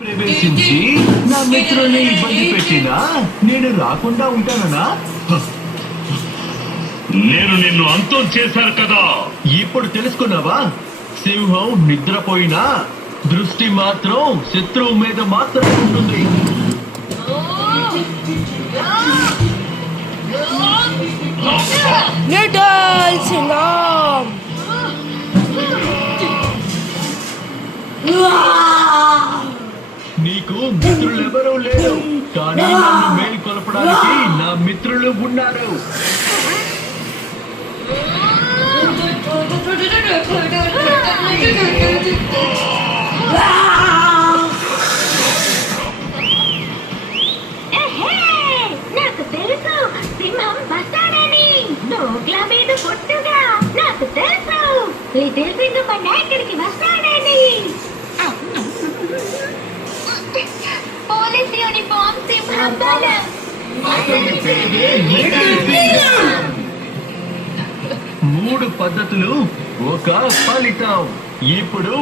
ప్రవేశించి నా మిత్రుల్ని ఇబ్బంది పెట్టినా నేను రాకుండా ఉంటానన్నా? నేను నిన్ను అంతం చేశాను కదా. ఇప్పుడు తెలుసుకున్నావా? సింహం నిద్రపోయినా దృష్టి మాత్రం శత్రువు మీద మాత్రమే ఉంటుంది. Little Singam! నీకు మిత్రులెవరూ లేరు, కానీ నన్ను మేలుకొల్పడానికి నా మిత్రులు ఉన్నారు. నాకు తెలుసు సింహం వస్తాడని. నోట్ల మీద పుట్టుగా నాకు తెలుసు లిటిల్ సింహం అన్న ఇక్కడికి వస్తాడని. పోలీస్ యూనిఫామ్ సింహం బలం. మూడు పద్ధతులు ఒక ఫలితం. ఇప్పుడు